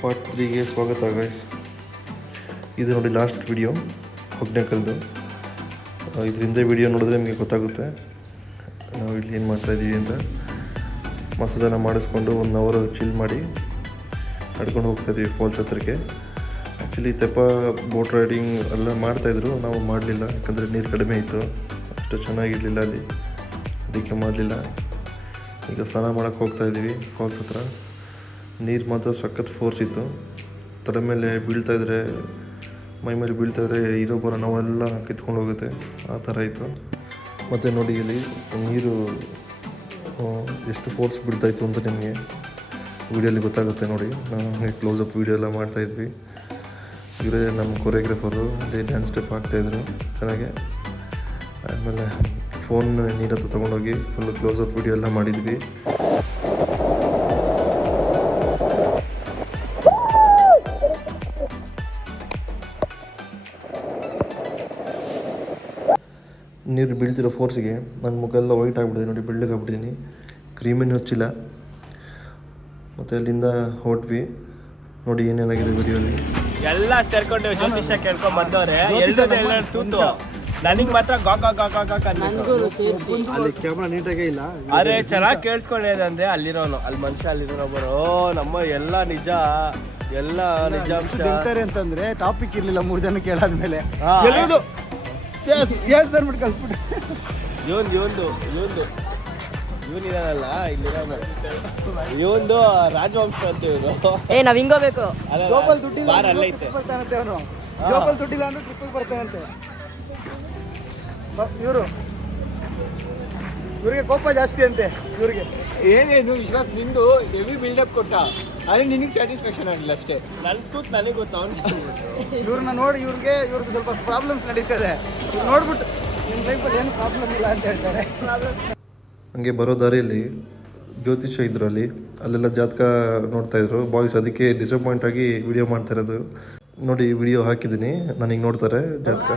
Part 3ಗೆ ಸ್ವಾಗತ guys. ಇದು ನೋಡಿ ಲಾಸ್ಟ್ ವಿಡಿಯೋ ಹೊಗ್ನೇಕಲ್ದು. ಇದರಿಂದ ವಿಡಿಯೋ ನೋಡಿದ್ರೆ ನಿಮಗೆ ಗೊತ್ತಾಗುತ್ತೆ ನಾವು ಇಲ್ಲಿ ಏನು ಮಾಡ್ತಾಯಿದ್ದೀವಿ ಅಂತ. ಮಸಾಜನ ಮಾಡಿಸ್ಕೊಂಡು 1 ಅವರ್ ಚಿಲ್ ಮಾಡಿ ನಡ್ಕೊಂಡು ಹೋಗ್ತಾಯಿದ್ದೀವಿ ಫಾಲ್ಸ್ ಹತ್ರಕ್ಕೆ. ಆ್ಯಕ್ಚುಲಿ ತೆಪ್ಪ ಬೋಟ್ ರೈಡಿಂಗ್ ಎಲ್ಲ ಮಾಡ್ತಾಯಿದ್ರು, ನಾವು ಮಾಡಲಿಲ್ಲ ಯಾಕಂದರೆ ನೀರು ಕಡಿಮೆ ಇತ್ತು, ಅಷ್ಟು ಚೆನ್ನಾಗಿರಲಿಲ್ಲ ಅಲ್ಲಿ, ಅದಕ್ಕೆ ಮಾಡಲಿಲ್ಲ. ಈಗ ಸ್ನಾನ ಮಾಡೋಕ್ಕೆ ಹೋಗ್ತಾಯಿದ್ದೀವಿ ಫಾಲ್ಸ್ ಹತ್ರ. ನೀರು ಮಾತ್ರ ಸಖತ್ ಫೋರ್ಸ್ ಇತ್ತು, ತಲೆ ಮೇಲೆ ಬೀಳ್ತಾಯಿದ್ರೆ, ಮೈ ಮೇಲೆ ಬೀಳ್ತಾಯಿದ್ರೆ ಇರೋ ಬರೋ ನೋವೆಲ್ಲ ಕಿತ್ಕೊಂಡು ಹೋಗುತ್ತೆ, ಆ ಥರ ಇತ್ತು. ಮತ್ತು ನೋಡಿ ಇಲ್ಲಿ ನೀರು ಎಷ್ಟು ಫೋರ್ಸ್ ಬಿಡ್ತಾಯಿತ್ತು ಅಂತ ನಿಮಗೆ ವೀಡಿಯೋಲಿ ಗೊತ್ತಾಗುತ್ತೆ ನೋಡಿ. ನಾವು ಕ್ಲೋಸಪ್ ವೀಡಿಯೋ ಎಲ್ಲ ಮಾಡ್ತಾಯಿದ್ವಿ. ಇವರೇ ನಮ್ಮ ಕೊರಿಯೋಗ್ರಾಫರು, ಅಲ್ಲಿ ಡ್ಯಾನ್ಸ್ ಸ್ಟೆಪ್ ಹಾಕ್ತಾಯಿದ್ರು ಚೆನ್ನಾಗೆ. ಆಮೇಲೆ ಫೋನ್ ನೀರು ಹತ್ರ ತೊಗೊಂಡೋಗಿ ಫುಲ್ಲು ಕ್ಲೋಸಪ್ ವೀಡಿಯೋ ಎಲ್ಲ ಮಾಡಿದ್ವಿ. ನೀರು ಬೀಳ್ತಿರೋ ಫೋರ್ಸಿಗೆ ನನ್ನ ಮುಖ ಎಲ್ಲ ವೈಟ್ ಆಗಿಬಿಟ್ಟಿದೆ ನೋಡಿ, ಬೆಳ್ಳಗಾಗ್ಬಿಟ್ಟಿದ್ದೀನಿ, ಕ್ರೀಮೇನು ಹಚ್ಚಿಲ್ಲ. ಮತ್ತು ಅಲ್ಲಿಂದ ಹೊರಟ್ವಿ. ನೋಡಿ ಏನೇನಾಗಿದೆ ವಿಡಿಯೋಲಿ. ಎಲ್ಲ ಸೇರ್ಕೊಂಡು ಜ್ಯೋತಿಷ್ಯ ಕೇಳ್ಕೊಂಡು ಬಂದವ್ರೆ, ಎಲ್ಲರೂ ತೂತು ನನಗೆ ಮಾತ್ರ ಅಲ್ಲಿ ಕ್ಯಾಮ್ರಾ ನೀಟಾಗೇ ಇಲ್ಲ. ಅರೆ ಚೆನ್ನಾಗಿ ಕೇಳಿಸ್ಕೊಂಡಿದೆ ಅಂದ್ರೆ ಅಲ್ಲಿರೋನು, ಅಲ್ಲಿ ಮನುಷ್ಯ ಅಲ್ಲಿರೋನೊಬ್ಬರು ನಮ್ಮ ಎಲ್ಲ ನಿಜ ಎಲ್ಲ ನಿಜಾಂಶ ಅಂತಂದ್ರೆ ಟಾಪಿಕ್ ಇರ್ಲಿಲ್ಲ 3 ಜನ ಕೇಳಾದ್ಮೇಲೆ ಇವನಿರಲ್ಲ ಇಲ್ಲಿರೋನು, ಇವೊಂದು ರಾಜವಂಶ ಅಂತ ಇವರು. ನಾವ್ ಹಿಂಗೋಬೇಕು. ಜೋಬಲ್ ದುಡ್ಡಿಲ್ಲ ಬಾರ್ ಅಲ್ಲೇ ಐತೆ, ಬರ್ತಾನಂತೆ ಅವನು. ಜೋಬಲ್ ದುಡ್ಡಿಲ್ಲ ಅಂದ್ರೆ ಟ್ರಿಪ್ಪಿಗೆ ಬರ್ತಾನಂತೆ ಇವ್ರಿಗೆ ಕೋಪ ಜಾಸ್ತಿ ಅಂತೆ. ಇವ್ರಿಗೆ ಏನೇನು ವಿಶ್ವಾಸ ನಿಂದು ಹೆವಿ ಬಿಲ್ಡಪ್ ಕೊಟ್ಟ, ಅದೇ ನಿನಗೆ ಸ್ಯಾಟಿಸ್ಫ್ಯಾಕ್ಷನ್ ಆಗಿಲ್ಲ ಅಷ್ಟೇ. ನನ್ನ ತೂತ್ ನನಗೆ ಗೊತ್ತಾ, ಇವ್ರನ್ನ ನೋಡಿ ಇವ್ರಿಗೆ ಸ್ವಲ್ಪ ಪ್ರಾಬ್ಲಮ್ಸ್ ನಡೀತದೆ. ನೋಡ್ಬಿಟ್ಟು ನಿಮ್ಮ ಲೈಫಲ್ಲಿ ಏನು ಪ್ರಾಬ್ಲಮ್ ಇಲ್ಲ ಅಂತ ಹೇಳ್ತಾರೆ. ಹಂಗೆ ಬರೋ ದಾರಿಯಲ್ಲಿ ಜ್ಯೋತಿಷ್ಯ ಇದ್ರು, ಅಲ್ಲೆಲ್ಲ ಜಾತಕ ನೋಡ್ತಾಯಿದ್ರು ಬಾಯ್ಸ್, ಅದಕ್ಕೆ ಡಿಸಪಾಯಿಂಟ್ ಆಗಿ ವಿಡಿಯೋ ಮಾಡ್ತಾ ಇರೋದು. ನೋಡಿ ವಿಡಿಯೋ ಹಾಕಿದ್ದೀನಿ, ನನಗೆ ನೋಡ್ತಾರೆ ಜಾತಕ.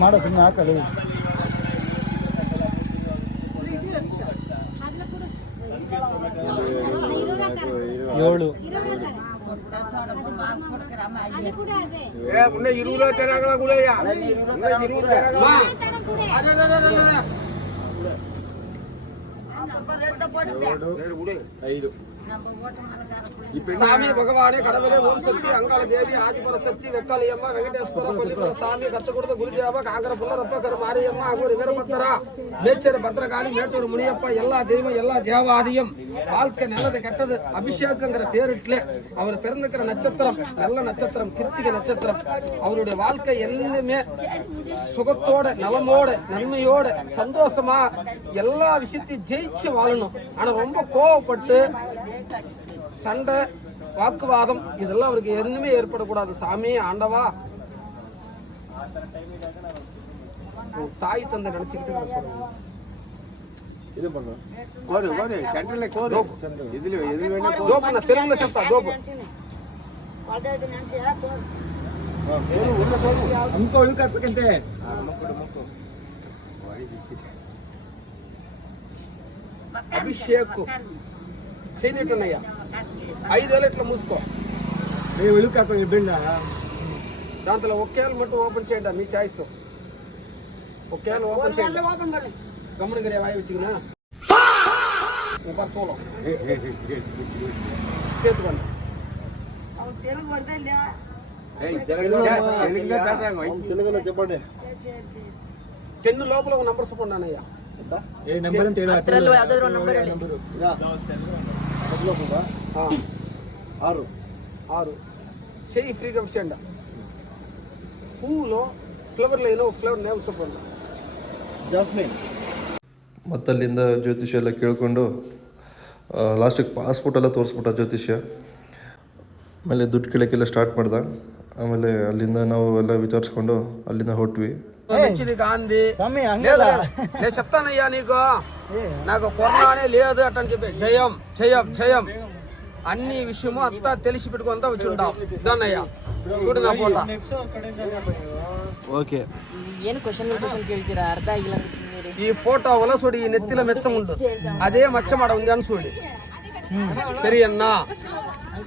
ಮಾಡೋ ಸುಮ್ಮನೆ ಹಾಕಲ್ಲ. ಏಳು స్వామి భగవానే కడవలే ఓం శక్తి అంగాళ దేవి ఆదిపుర శక్తి వెక్కలయ్యమ్మ వెంకటేశ్వర కొల్లిపుర స్వామి కచ్చకుడద గురుదేవ కాంగర పుల్లరప్పకర మారియమ్మ అగూరి వీరభద్ర மேச்சர் பத்ரகாளி மேட்டூர் முனியப்பா எல்லா தெய்வம் எல்லா தேவாதியம் வாழ்க்கை நல்லது கெட்டது அபிஷேகங்கிற பேருட்டுல அவர் பிறந்துக்கிற நட்சத்திரம் நல்ல நட்சத்திரம், கிருத்திகை நட்சத்திரம். அவருடைய வாழ்க்கை எல்லாமே சுகத்தோட நலமோட நன்மையோட சந்தோஷமா எல்லா விஷயத்தையும் ஜெயிச்சு வாழணும். ஆனா ரொம்ப கோவப்பட்டு சண்டை வாக்குவாதம் இதெல்லாம் அவருக்கு என்னமே ஏற்படக்கூடாது. சாமி ஆண்டவா தாய் தந்தை நினைச்சுக்கிட்டு சொல்லுங்க. ಇದು ಬಣ್ಣ ಕೋಡು ಕೋಡು ಸೆಂಟ್ರಲ್ ಕೋಡು ಇದಿಲ್ಲ ಇದು ಬೇಡ ದೋಪನ ತೆಲುಗು ಶಬ್ದ ದೋಪ ಕಾಲ್ದಾದ ನೆನ್ಸಿಯಾ ತೋರ್ ಏನು ಉಳ್ಳ ಸೋರು ಅಮ್ಕೋ ಉಳ್ಕ ಹಾಕಬೇಕಂತೆ ಮಕ್ಕಳು అభిషేక్ చేయనిటన్నయ్య 5 ఏళ్ళు ఇట్లా మూసుకో. ఏ ఉలుక ಹಾಕೋ ಬಿಣ್ಣ దాంట్లో ఒకేళ్ళు మట్టు ఓపెన్ చేయండి, మీ చాయిస్. ఒకేళ్ళు ఓపెన్ చేయండి, గమనిగరే వాయి వచ్చినా పర్తోలో చేతుకోండి. ಅವ್ರು ತೆಲುಗು ಬರ್ದಿಲ್ಲ. తెలుగులో చెప్పండి. 10 లోపల ఒక నంబర్ చెప్పండి అన్నయ్య. ఏ నంబర్ ಅಂತ ಹೇಳು, ಅದರಲ್ಲೂ ಯಾವ್ದಾದ್ರು ಒಂದು ನಂಬರ್ ಹೇಳಿ. 6 చెయ్యి ఫ్రీగా చేయండి. పువ్వులో ఫ్లవర్లో ಏನೋ ಫ್ಲವರ್ ನೇಮ್ చెప్పండి. ಜಾಸ್ಮಿನ್. ಮತ್ತಲ್ಲಿಂದ ಜ್ಯೋತಿಷ್ಯ ಎಲ್ಲ ಕೇಳಿಕೊಂಡು ಲಾಸ್ಟಿಗೆ ಪಾಸ್ಪೋರ್ಟ್ ಎಲ್ಲ ತೋರಿಸ್ಬಿಟ್ಟ ಜ್ಯೋತಿಷ್ಯ. ಆಮೇಲೆ ದುಡ್ಡು ಕೇಳೋಕ್ಕೆಲ್ಲ ಸ್ಟಾರ್ಟ್ ಮಾಡ್ದೆ. ಆಮೇಲೆ ಅಲ್ಲಿಂದ ನಾವು ಎಲ್ಲ ವಿಚಾರಿಸ್ಕೊಂಡು ಅಲ್ಲಿಂದ ಹೊರಟ್ವಿ. మంచిది గాంధీ నేను చెప్తానయ్యా నీకు, నాకు కొరనానే లేదు అట్టని చెప్పి జయం జయం జయం అన్ని విషయము అంతా తెలిసి పెట్టుకుంటా వచ్చి ఉంటావు. దాన్నయ్యా చూడు నా ఫోటో ಓಕೆ ಏನು ಕ್ವಶನ್ ಕೇಳ್ತೀರಾ ಅರ್ಥ ಆಗಿಲ್ಲ ಅಂದ್ರೆ ಸುಮ್ಮನೆ ఈ ఫోటో వల్ల చూడు ఈ నెత్తిలో మెచ్చం ఉండు అదే మచ్చ మాడ ఉంది అని చూడు సరియన్నా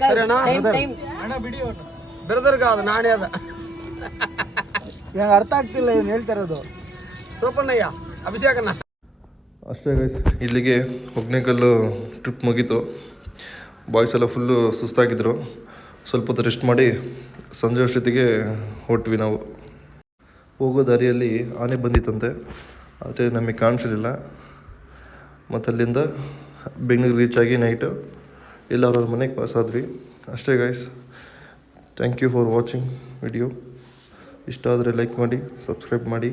సరేనా ಟೈಮ್ ಬ್ರದರ್ కాదు నాణ్యత ನಂಗೆ ಅರ್ಥ ಆಗ್ತಿಲ್ಲ ಏನು ಹೇಳ್ತಾ ಇರೋದು ಸೋಪಣ್ಣಯ್ಯ ಅಭಿಷೇಕಣ್ಣ ಅಷ್ಟೇ ಗೈಸ್, ಇಲ್ಲಿಗೆ ಹೊಗ್ನೇಕಲ್ಲು ಟ್ರಿಪ್ ಮುಗೀತು. ಬಾಯ್ಸ್ ಎಲ್ಲ ಫುಲ್ಲು ಸುಸ್ತಾಗಿದ್ದರು. ಸ್ವಲ್ಪ ಹೊತ್ತು ರೆಸ್ಟ್ ಮಾಡಿ ಸಂಜೆ ಅಷ್ಟೊತ್ತಿಗೆ ಹೊರಟ್ವಿ ನಾವು. ಹೋಗೋ ದಾರಿಯಲ್ಲಿ ಆನೆ ಬಂದಿತ್ತಂತೆ, ಆದರೆ ನಮಗೆ ಕಾಣಿಸಲಿಲ್ಲ. ಮತ್ತು ಅಲ್ಲಿಂದ ಬೆಂಗಳೂರು ರೀಚ್ ಆಗಿ ನೈಟು ಎಲ್ಲ ಅವ್ರವ್ರ ಮನೆಗೆ ಪಾಸ್ ಆದ್ವಿ. ಅಷ್ಟೇ guys, thank you for watching video. ಇಷ್ಟ ಆದರೆ ಲೈಕ್ ಮಾಡಿ, ಸಬ್ಸ್ಕ್ರೈಬ್ ಮಾಡಿ.